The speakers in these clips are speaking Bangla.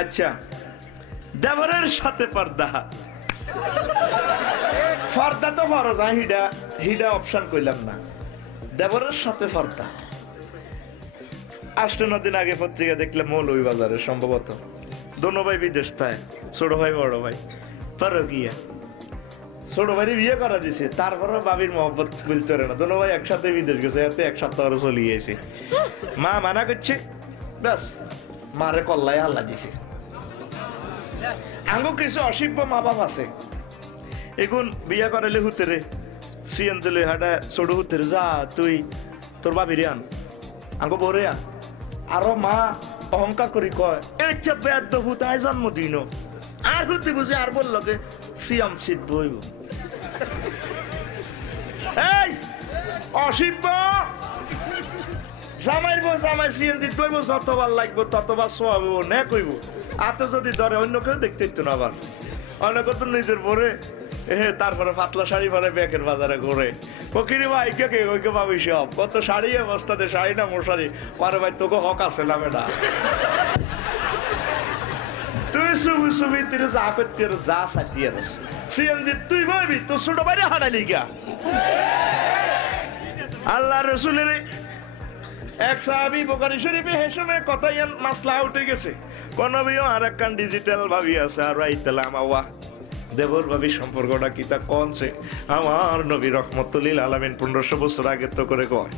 আচ্ছা, দেবরের সাথে পর্দা, পর্দা তো ফরজ, হিডা হিডা অপশন কইলাম না, দেবরের সাথে পর্দা। 8-9 দিন আগে পত্রিকা দেখলাম মৌলভীবাজারে সম্ভবত দোনো ভাই বিদেশ থাকে, ছোট ভাই বড় ভাই পরকিয়া, ছোট ভাই বিয়ে করা দিছে, তারপরও বাবির মহব্বত বলতে পারে না, দোনো ভাই একসাথে বিদেশ গেছে, এতে 1 সপ্তাহ চলে গিয়েছে। মা মানা করছে, ব্যাস মারে কল্লায় আল্লাহ দিছে। আঙ্গো কিছু অসিব্য মা বাপ আছে, এগুন বিয়া করালে হুতেরে সিএনজলে হাটা ছোট হুতেরে, যা তুই তোর বাবিরে আন, আঙ্গো বরে আন। আরো মা অহংকার করি কয়, এর বেদ হুতায় জন্মদিন আর হুতে বুঝে আর বললকে সিয়াম সিট বইব। এই অসিব্য জামাইর বউ জামাই সিএন দিত বইব, যতবার লাগবো ততবার সোয়াব নে কইব। আতে যদি ধরে অন্য কেউ দেখতে ইতো না, আবার অনেক তো নিজের পরে তারপরে পাতলা শাড়ি পরে ব্যাকের বাজারে ঘুরে, ফকিরি ভাই কে কে ওইকে পাবি সব, কত শাড়ি অবস্থাতে শাড়ি না মশারি পারে ভাই, তোকে হক আছে না বেটা, তুই সুবি সুবি তুই যা করতে যা সাথিয়ে সিএনজি তুই বলবি তোর ছোট বাইরে হাঁটালি গা। আল্লাহ রসুলের এক সাহাবী বুখারী শরীফে হে সময় কথা ইয়ান মাসলা উঠে গেছে, কোন নবীও আর একখান ডিজিটাল ভাবি আছে, আর আইতালাম আওয়া দেবর ভাবি সম্পর্কটা কি তা কনছে। আমার নবী রহমতুল আলামিন 1500 বছর আগে তো করে কয়,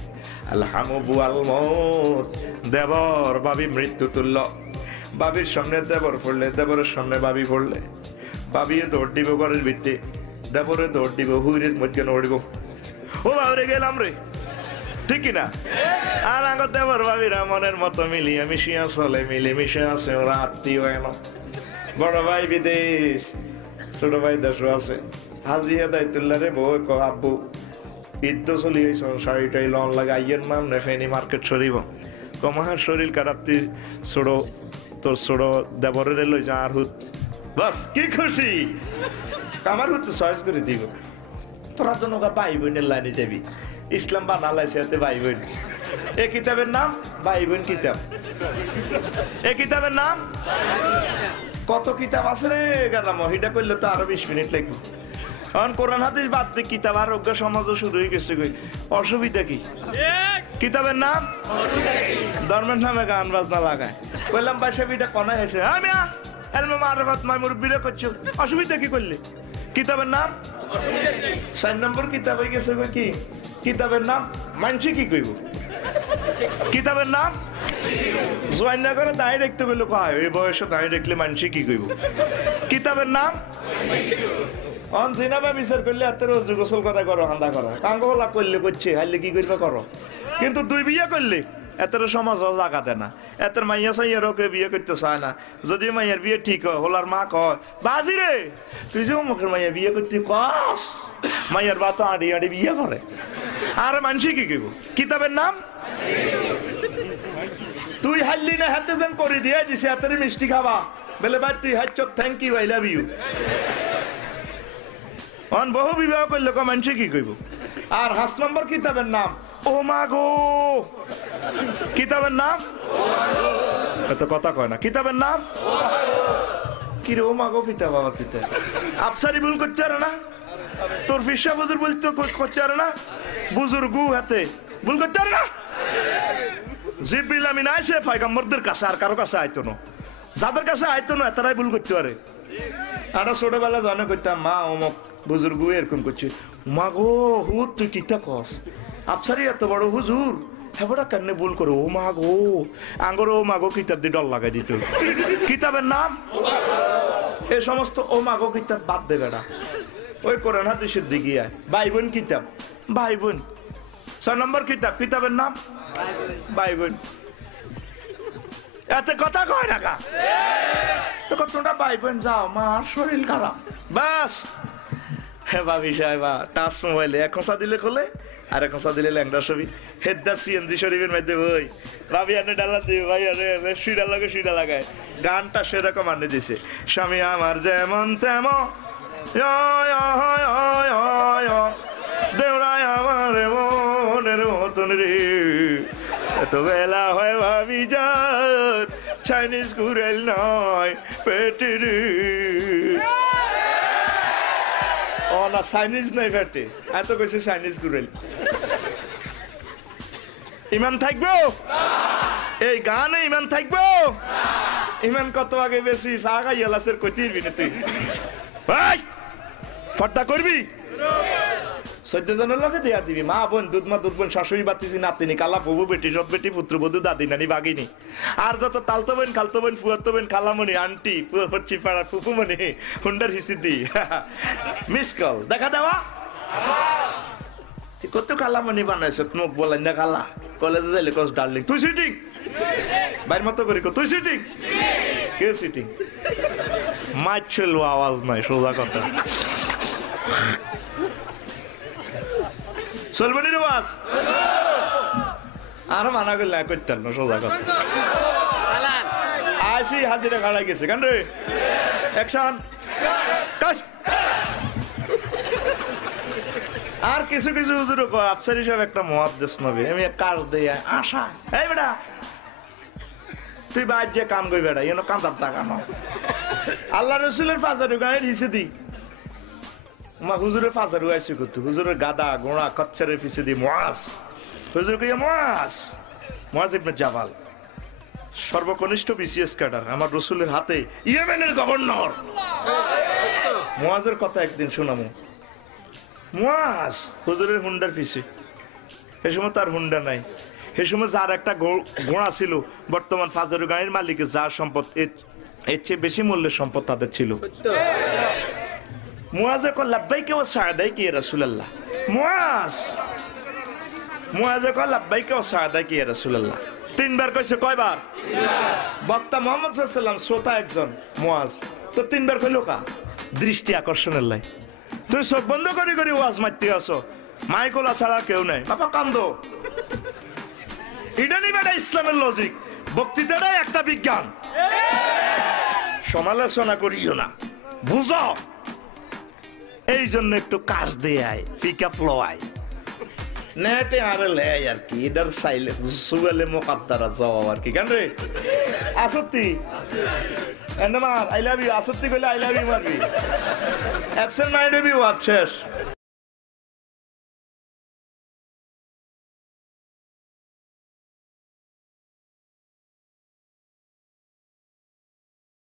আলহামু আল মউত, দেবর ভাবি মৃত্যু তুল্য। বাবির সামনে দেবর পড়লে, দেবরের সামনে বাবি পড়লে, বাবিয়ে দৌড় দিব ঘরের ভিত্তি, দেবরে দৌড় দিব হুইরের মধ্যে নড়িব, ও বাবরে গেলাম রে, ঠিক কিনা? আর আগত দেবর ভাবিরা মনের মতো মিলিয়ে মিশিয়া চলে, মিলে মিশে আছে, ওরা আত্মীয় এনো। বড় ভাই বিদেশ, ছোট ভাই দেশও আছে। হাজিয়া দায়িত্বুল্লাহ রে বউ ক আব্বু ঈদ তো চলি হয়েছ, শাড়িটাই লন লাগে আইয়ের নাম নেফেনি মার্কেট সরিব, কমার শরীর খারাপ, তুই ছোট তোর ছোট দেবরের লই যা আর হুত, বাস কি খুশি, আমার হুত চয়েস করে দিব। তোরা তো নৌকা ভাই বোনের লাইনে যাবি, ইসলাম বানালাইছে এতে ভাই বোন। এ কিতাবের নাম ভাই বোন কিতাব, এ কিতাবের নাম কত কিতাব আছে রে গানা, মহিটা করলে তো আরো 20 মিনিট লাগবে। এখন কোরআন হাদিস বাদ দিয়ে কিতাব আরোগ্য সমাজও শুরু হয়ে গেছে, অসুবিধা কি? কিতাবের নাম ধর্মের নামে গান বাজনা লাগায়, বললাম ভাই সেবিটা কনাই হয়েছে, আমি এলমে মারফত মাই মুরব্বিরা করছো, অসুবিধা কি করলে? কিতাবের নাম 4 নম্বর কিতাব হয়ে গেছে কি? কিতাবের নাম মানছি কি কইব? কিতাবের নাম জয়েন না করে দাঁড়িয়ে দেখতে গেলে কয়, এই বয়সে দাঁড়িয়ে দেখলে মানছি কি কইব? কিতাবের নাম অন জিনাবা বিচার করলে এত রোজ গোসল করা করো, হান্দা করা কাঙ্গলা করলে করছে, হাইলে কি করবে করো, কিন্তু 2 বিয়ে করলে এতের সমাজ জায়গা দেয় না, এতের মাইয়া সাইয়ারও কেউ বিয়ে করতে চায় না। যদি মাইয়ার বিয়ে ঠিক হয়, হলার মা কয় বাজি রে তুই যে মুখের মাইয়া বিয়ে করতে কস, মাইয়ার বা তো আড়ি আড়ি বিয়ে করে, আর মানসি কি কইব? কিতাবের নাম তুই হাইলি না হাতে যেন করে দিয়ে দিছে, এতের মিষ্টি খাবা বলে ভাই তুই হাইচ thank you I love you. অন বহু বিবাহ করলে মানসি কি কইব? আর 5 নম্বর কিতাবের নাম ও মা গো, কিতাবের নাম এত কথা কয় না, কিতাবের নাম কি রে? ও মা গো কিতাব, আবার কিতাব আফসারি ভুল করতে পারে না, তোর ফিসা বুজুর বলতে করতে পারে না, বুজুর গু হাতে ভুল করতে পারে না। জিবরিল আমিন আইছে পয়গম্বরদের কাছে, আর কারো কাছে আইতো না, যাদের কাছে আইতো না তারাই ভুল করতে পারে। আমরা ছোটবেলা জানে করতাম মা অমুক বুজুর্গ এরকম করছে, মা গো হুত তুই কিতা কস, আফসারি এত বড় হুজুর হেবড়া কেন ভুল করে, ও মা গো আঙ্গর ও মা গো কিতাব দিয়ে ডল লাগাই দিত। কিতাবের নাম এ সমস্ত ও মা গো কিতাব বাদ দেবে না, ওই কোরআন হাদিসের দিকে আয়। ভাই বোন কিতাব, ভাই বোন 6 নম্বর কিতাব, কিতাবের নাম ভাই বোন। এতে কথা কয় না কা, তো তোমরা ভাই বোন যাও, মার শরীর খারাপ, বাস হ্যাঁ ভাবি সাহেবা টাচ মোবাইলে 1 খোঁচা দিলে খোলে, আর 1 খোঁচা দিলে ল্যাংড়া ছবি, হেদ্দা সিএনজি শরীফের মধ্যে বই ভাবি আনে ডালা দিয়ে ভাই আরে সিডা লাগে সিডা লাগায়, গানটা সেরকম আনে দিছে, স্বামী আমার যেমন তেমন দেওরাই আমার মনের মতন রে, এত বেলা হয় ভাবি যার চাইনিজ কুড়েল নয় পেটের ও না চাইনিজ নাই পেটে এত কইছে চাইনিজ কুড়েল ইমান থাকবো এই গানে ইমান থাকবো ইমান কত আগে বেশি সাগা ইয়ালাসের কইতির বিনে তুই ভাই ফর্দা করবি 14 জনের লগে দেয়া দিবি মা বোন দুধ বোন শাশুড়ি বাতিছি নাতিনি কালা বউ বেটি সব বেটি পুত্রবধূ দাদি নানি বাগিনী আর যত তালতো বোন খালতো বোন ফুয়াতো বোন খালামণি আন্টি পশ্চিম পাড়ার ফুফুমণি হুন্ডার হিসিদি মিস কল দেখা দেওয়া কত খালামণি বানাইছ মুখ বলেন না খালা কলেজে যাইলে কস ডার্লিং তুই সিটিং বাইর মতো করি তুই সিটিং কে সিটিং মাছ ছিল আওয়াজ নাই সোজা কথা চলবে নি আওয়াজ আর মানা করলে করতেন না সোজা কথা আসি হাজিরা খাড়া গেছে কেন রে অ্যাকশন আর কিছু কিছু হুজুর আফসার হিসাবে একটা মুহাদ্দিস নবী আমি কাজ দেই আশা এই বেটা তুই বাদ যে কাম কই বেটা এনো কাঁদাব জায়গা না আল্লাহ রাসূলের ফাজার গায়ের হিসে দি মা হুজুরের ফাজার হইছে কত হুজুরের গাদা ঘোড়া খচ্চরের পিছে দি মুআজ হুজুর কইয়া মুআজ ইবনে জাবাল সর্বকনিষ্ঠ বিসিএস ক্যাডার আমার রাসূলের হাতে ইয়েমেনের গভর্নর মুআজের কথা একদিন শোনামু মুআজ হুজুরের হুন্ডার পিছে এই সময় তার হুন্ডা নাই এই সময় যার একটা ঘোড়া ছিল বর্তমান ফাজারু গাড়ির মালিকের যার সম্পদ এর চেয়ে বেশি মূল্যের সম্পদ তাদের ছিল মুআজে কল লাব্বাইকা ওয়া সাআদাইকা ইয়া রাসূলুল্লাহ মুআজে কল লাব্বাইকা ওয়া সাআদাইকা ইয়া রাসূলুল্লাহ তিনবার কইছে কয়বার বক্তা মুহাম্মদ সাল্লাল্লাহু আলাইহি ওয়াসাল্লাম শ্রোতা একজন মুআজ তো তিনবার কইলো কা দৃষ্টি আকর্ষণের লাই তুই চোখ বন্ধ করি করি ওয়াজ মারতে আসো মাইকোলা ছাড়া কেউ নাই বাবা কান্দো এটা নিবে না ইসলামের লজিক বক্তৃতাটাই একটা বিজ্ঞান সমালোচনা করিও না বুঝো এই জন্য একটু কাজ দিয়ে আয় পিক আপ লয় নেটে আরে লেয় আর কি এটার সাইলে সুগালে মোকাদ্দারা যাওয়া আর কি কেন রে আসত্তি এন্ড মার আই লাভ ইউ আসত্তি কইলে আই লাভ ইউ মারবি অ্যাবসেন্ট মাইন্ড হবি ওয়াট শেষ